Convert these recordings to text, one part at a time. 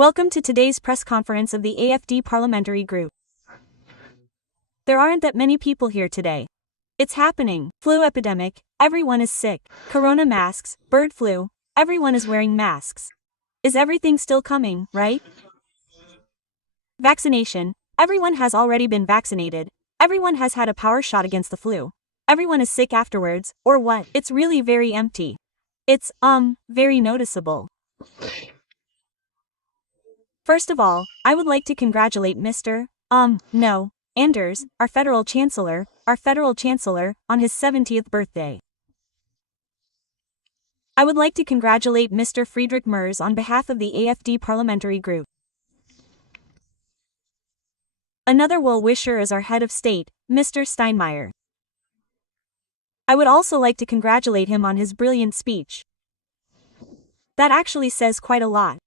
Welcome to today's press conference of the AfD Parliamentary Group. There aren't that many people here today. It's happening. Flu epidemic, everyone is sick. Corona masks, bird flu, everyone is wearing masks. Is everything still coming, right? Vaccination, everyone has already been vaccinated. Everyone has had a power shot against the flu. Everyone is sick afterwards, or what? It's really very empty. It's, very noticeable. First of all, I would like to congratulate Mr. Anders, our federal chancellor, on his 70th birthday. I would like to congratulate Mr. Friedrich Merz on behalf of the AfD Parliamentary Group. Another well-wisher is our head of state, Mr. Steinmeier. I would also like to congratulate him on his brilliant speech. That actually says quite a lot.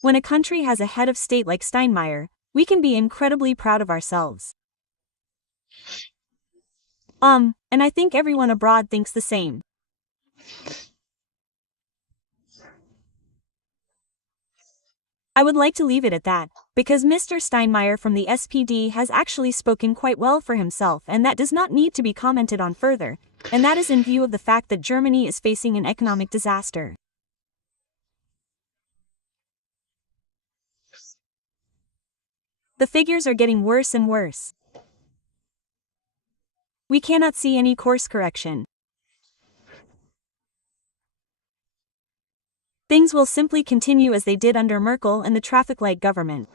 When a country has a head of state like Steinmeier, we can be incredibly proud of ourselves. And I think everyone abroad thinks the same. I would like to leave it at that, because Mr. Steinmeier from the SPD has actually spoken quite well for himself, and that does not need to be commented on further, and that is in view of the fact that Germany is facing an economic disaster. The figures are getting worse and worse. We cannot see any course correction. Things will simply continue as they did under Merkel and the traffic light government.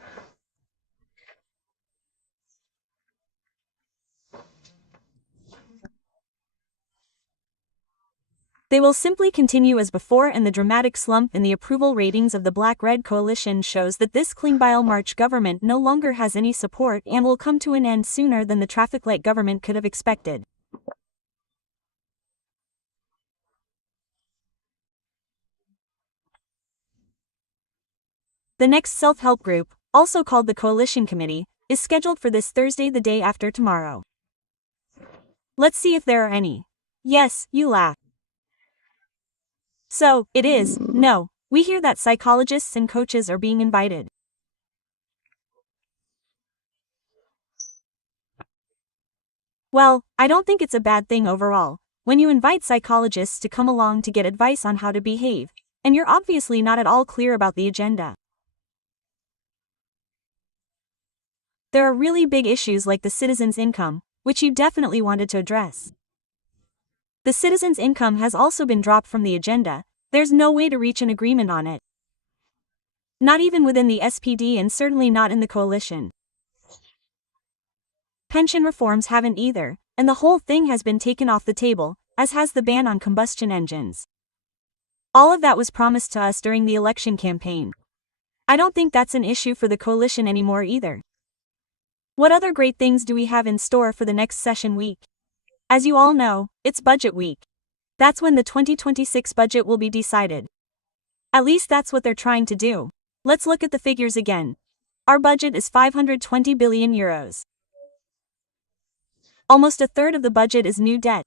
They will simply continue as before, and the dramatic slump in the approval ratings of the Black-Red coalition shows that this Klingbeil March government no longer has any support and will come to an end sooner than the traffic light government could have expected. The next self-help group, also called the Coalition Committee, is scheduled for this Thursday, the day after tomorrow. Let's see if there are any. Yes, you laugh. So, it is, no, we hear that psychologists and coaches are being invited. Well, I don't think it's a bad thing overall, when you invite psychologists to come along to get advice on how to behave, and you're obviously not at all clear about the agenda. There are really big issues like the citizens' income, which you definitely wanted to address. The citizens' income has also been dropped from the agenda. There's no way to reach an agreement on it. Not even within the SPD and certainly not in the coalition. Pension reforms haven't either, and the whole thing has been taken off the table, as has the ban on combustion engines. All of that was promised to us during the election campaign. I don't think that's an issue for the coalition anymore either. What other great things do we have in store for the next session week? As you all know, it's budget week. That's when the 2026 budget will be decided. At least that's what they're trying to do. Let's look at the figures again. Our budget is 520 billion euros. Almost a third of the budget is new debt.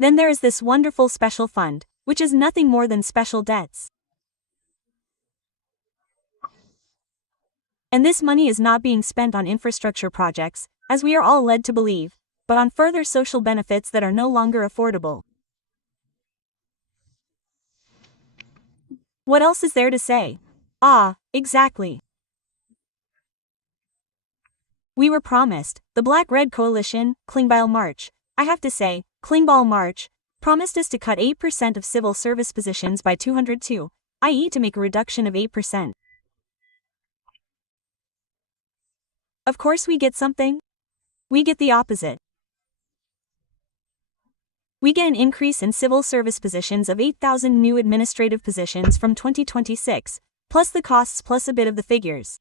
Then there is this wonderful special fund, which is nothing more than special debts. And this money is not being spent on infrastructure projects, as we are all led to believe, but on further social benefits that are no longer affordable. What else is there to say? Exactly. We were promised, the Black-Red coalition, Klingbeil March, I have to say, Klingbeil March, promised us to cut 8% of civil service positions by 202, i.e. to make a reduction of 8%. Of course we get something. We get the opposite. We get an increase in civil service positions of 8,000 new administrative positions from 2026, plus the costs plus a bit of the figures.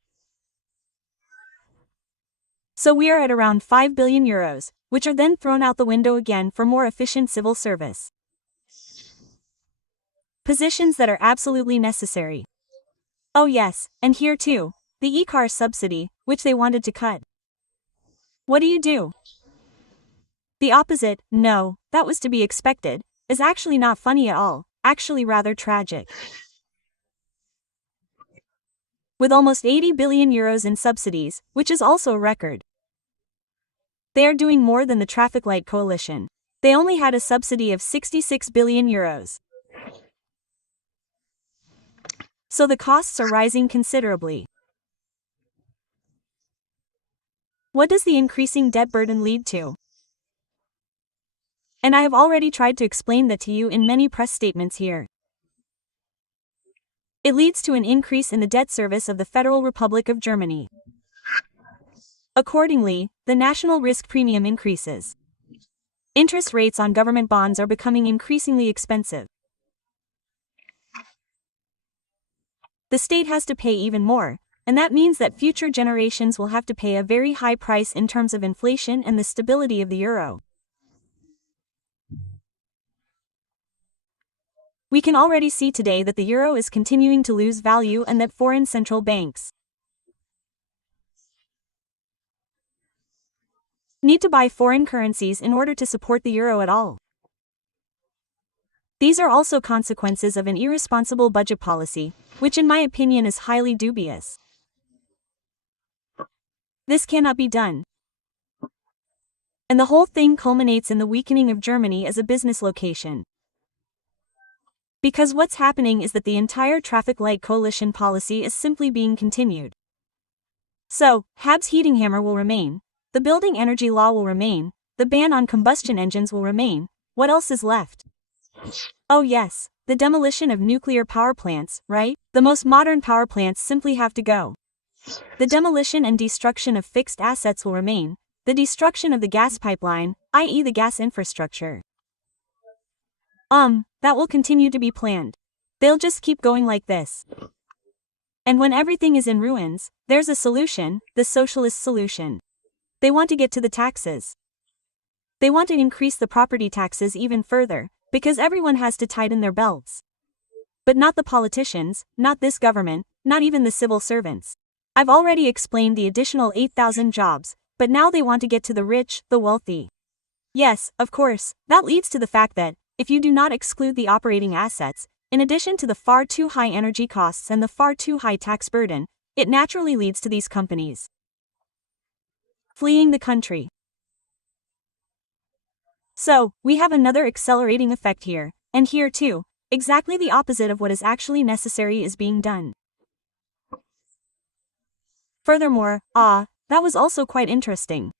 So we are at around 5 billion euros, which are then thrown out the window again for more efficient civil service. Positions that are absolutely necessary. Oh yes, and here too, the e-car subsidy, which they wanted to cut. What do? The opposite, no, that was to be expected, is actually not funny at all, actually rather tragic. with almost 80 billion euros in subsidies, which is also a record. They are doing more than the traffic light coalition. They only had a subsidy of 66 billion euros. So the costs are rising considerably. What does the increasing debt burden lead to? And I have already tried to explain that to you in many press statements here. It leads to an increase in the debt service of the Federal Republic of Germany. Accordingly, the national risk premium increases. Interest rates on government bonds are becoming increasingly expensive. The state has to pay even more, and that means that future generations will have to pay a very high price in terms of inflation and the stability of the euro. We can already see today that the euro is continuing to lose value and that foreign central banks need to buy foreign currencies in order to support the euro at all. These are also consequences of an irresponsible budget policy, which in my opinion is highly dubious. This cannot be done. And the whole thing culminates in the weakening of Germany as a business location. Because what's happening is that the entire traffic light coalition policy is simply being continued. So, Hab's heating hammer will remain, the building energy law will remain, the ban on combustion engines will remain. What else is left? Oh yes, the demolition of nuclear power plants, right? The most modern power plants simply have to go. The demolition and destruction of fixed assets will remain, the destruction of the gas pipeline, i.e. the gas infrastructure. That will continue to be planned. They'll just keep going like this. And when everything is in ruins, there's a solution, the socialist solution. They want to get to the taxes. They want to increase the property taxes even further, because everyone has to tighten their belts. But not the politicians, not this government, not even the civil servants. I've already explained the additional 8,000 jobs, but now they want to get to the rich, the wealthy. Yes, of course, that leads to the fact that, if you do not exclude the operating assets, in addition to the far too high energy costs and the far too high tax burden, it naturally leads to these companies fleeing the country. So, we have another accelerating effect here, and here too, exactly the opposite of what is actually necessary is being done. Furthermore, that was also quite interesting.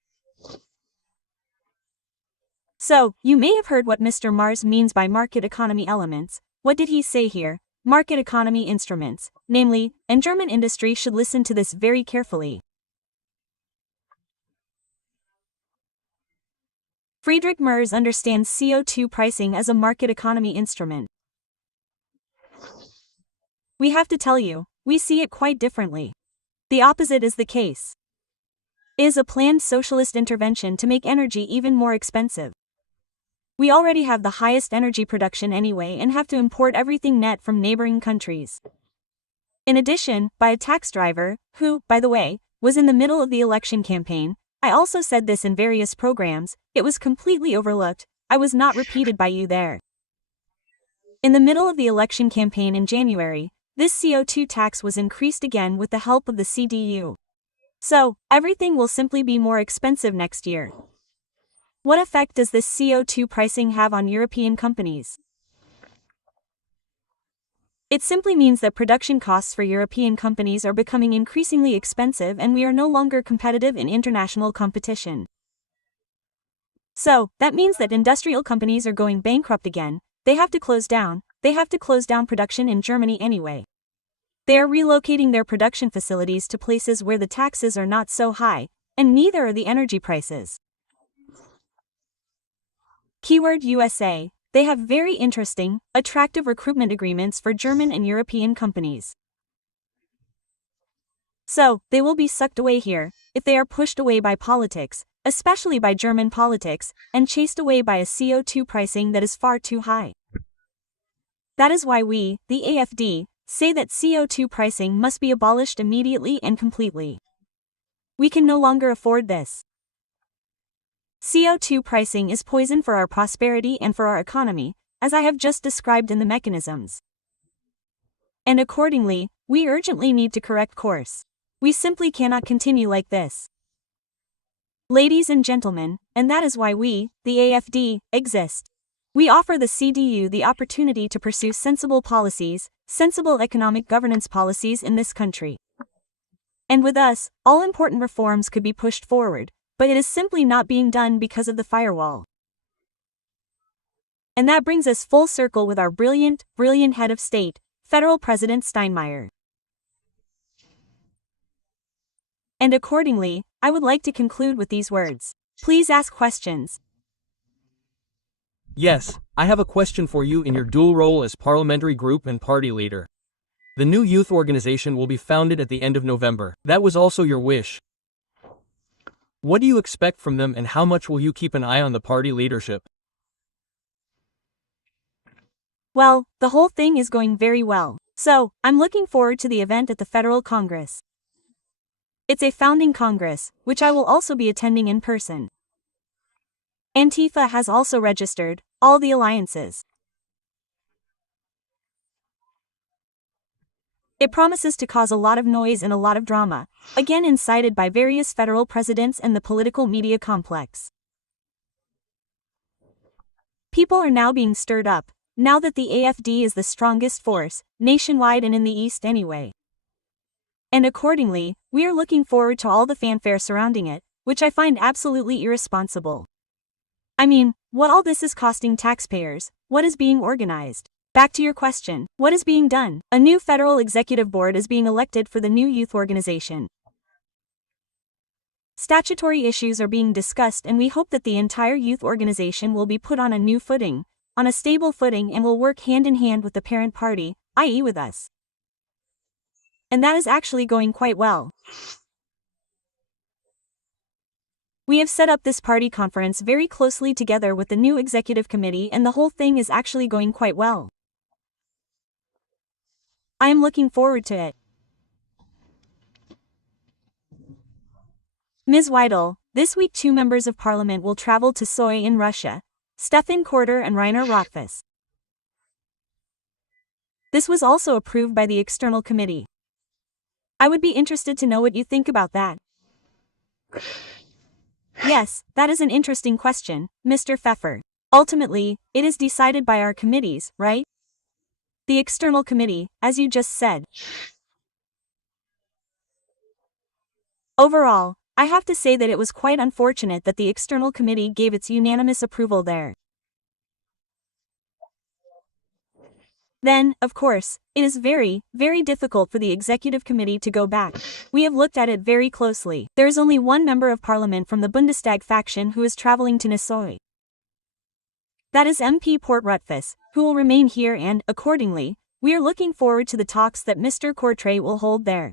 So, you may have heard what Mr. Mars means by market economy elements. What did he say here? Market economy instruments, namely, and German industry should listen to this very carefully. Friedrich Merz understands CO2 pricing as a market economy instrument. We have to tell you, we see it quite differently. The opposite is the case. It is a planned socialist intervention to make energy even more expensive. We already have the highest energy production anyway and have to import everything net from neighboring countries. In addition, by a tax driver, who, by the way, was in the middle of the election campaign. I also said this in various programs, it was completely overlooked, I was not repeated by you there. In the middle of the election campaign in January, this CO2 tax was increased again with the help of the CDU. So, everything will simply be more expensive next year. What effect does this CO2 pricing have on European companies? It simply means that production costs for European companies are becoming increasingly expensive and we are no longer competitive in international competition. So, that means that industrial companies are going bankrupt again, they have to close down production in Germany anyway. They are relocating their production facilities to places where the taxes are not so high, and neither are the energy prices. Keyword USA. They have very interesting, attractive recruitment agreements for German and European companies. So, they will be sucked away here, if they are pushed away by politics, especially by German politics, and chased away by a CO2 pricing that is far too high. That is why we, the AfD, say that CO2 pricing must be abolished immediately and completely. We can no longer afford this. CO2 pricing is poison for our prosperity and for our economy, as I have just described in the mechanisms. And accordingly, we urgently need to correct course. We simply cannot continue like this. Ladies and gentlemen, and that is why we, the AFD, exist. We offer the CDU the opportunity to pursue sensible policies, sensible economic governance policies in this country. And with us, all important reforms could be pushed forward, but it is simply not being done because of the firewall. And that brings us full circle with our brilliant head of state, Federal President Steinmeier. And accordingly, I would like to conclude with these words. Please ask questions. Yes, I have a question for you in your dual role as parliamentary group and party leader. The new youth organization will be founded at the end of November. That was also your wish. What do you expect from them and how much will you keep an eye on the party leadership? Well, the whole thing is going very well. So, I'm looking forward to the event at the Federal Congress. It's a founding Congress, which I will also be attending in person. Antifa has also registered, all the alliances. It promises to cause a lot of noise and a lot of drama, again incited by various federal presidents and the political media complex. People are now being stirred up, now that the AFD is the strongest force, nationwide and in the East anyway. And accordingly, we are looking forward to all the fanfare surrounding it, which I find absolutely irresponsible. I mean, what all this is costing taxpayers, what is being organized? Back to your question, what is being done? A new federal executive board is being elected for the new youth organization. Statutory issues are being discussed and we hope that the entire youth organization will be put on a new footing, on a stable footing and will work hand in hand with the parent party, i.e. with us. And that is actually going quite well. We have set up this party conference very closely together with the new executive committee and the whole thing is actually going quite well. I am looking forward to it. Ms. Weidel, this week 2 members of parliament will travel to Sochi in Russia, Stefan Korter and Rainer Rothfuss. This was also approved by the external committee. I would be interested to know what you think about that. Yes, that is an interesting question, Mr. Pfeffer. Ultimately, it is decided by our committees, right? The external committee, as you just said. Overall, I have to say that it was quite unfortunate that the external committee gave its unanimous approval there. Then, of course, it is very difficult for the executive committee to go back. We have looked at it very closely. There is only one member of parliament from the Bundestag faction who is traveling to Sochi. That is MP Port Rothfuss, who will remain here and, accordingly, we are looking forward to the talks that Mr. Kortre will hold there.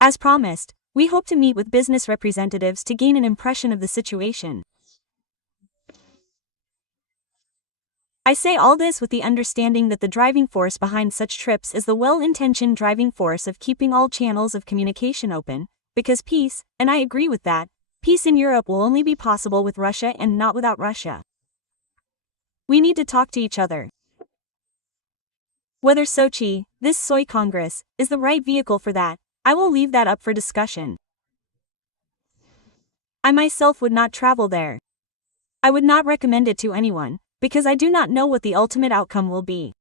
As promised, we hope to meet with business representatives to gain an impression of the situation. I say all this with the understanding that the driving force behind such trips is the well-intentioned driving force of keeping all channels of communication open, because peace, and I agree with that, peace in Europe will only be possible with Russia and not without Russia. We need to talk to each other. Whether Sochi, this Soy Congress, is the right vehicle for that, I will leave that up for discussion. I myself would not travel there. I would not recommend it to anyone, because I do not know what the ultimate outcome will be.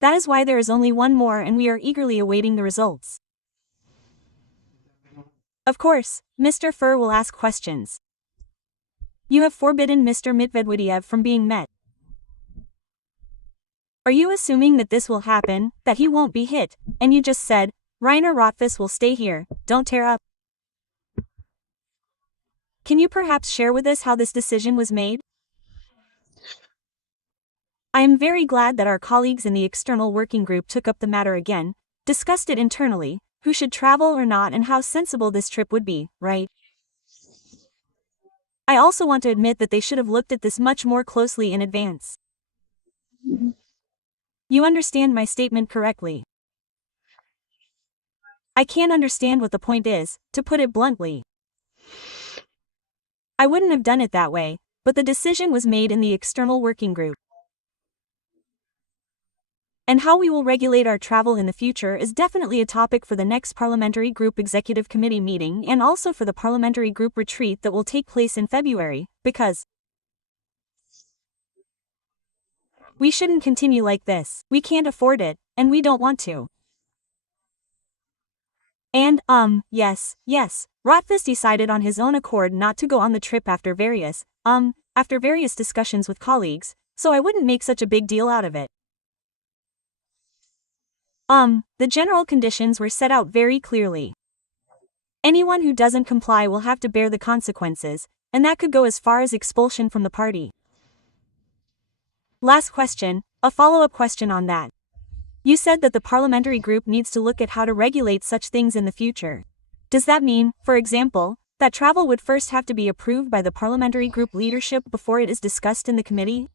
That is why there is only one more and we are eagerly awaiting the results. Of course, Mr. Fur will ask questions. You have forbidden Mr. Medvedev from being met. Are you assuming that this will happen, that he won't be hit, and you just said, Rainer Rothfuss will stay here, don't tear up? Can you perhaps share with us how this decision was made? I am very glad that our colleagues in the external working group took up the matter again, discussed it internally, who should travel or not and how sensible this trip would be, right? I also want to admit that they should have looked at this much more closely in advance. You understand my statement correctly. I can't understand what the point is, to put it bluntly. I wouldn't have done it that way, but the decision was made in the external working group. And how we will regulate our travel in the future is definitely a topic for the next Parliamentary Group Executive Committee meeting and also for the Parliamentary Group retreat that will take place in February, because we shouldn't continue like this. We can't afford it, and we don't want to. And, yes, Rothfuss decided on his own accord not to go on the trip after various discussions with colleagues, so I wouldn't make such a big deal out of it. The general conditions were set out very clearly. Anyone who doesn't comply will have to bear the consequences, and that could go as far as expulsion from the party. Last question, a follow-up question on that. You said that the parliamentary group needs to look at how to regulate such things in the future. Does that mean, for example, that travel would first have to be approved by the parliamentary group leadership before it is discussed in the committee?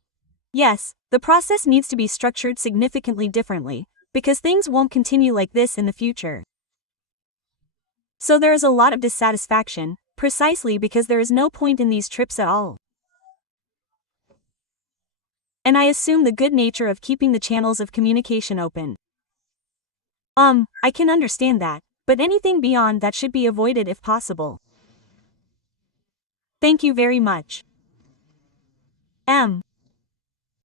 Yes, the process needs to be structured significantly differently, because things won't continue like this in the future. So there is a lot of dissatisfaction, precisely because there is no point in these trips at all. And I assume the good nature of keeping the channels of communication open. I can understand that, but anything beyond that should be avoided if possible. Thank you very much. M.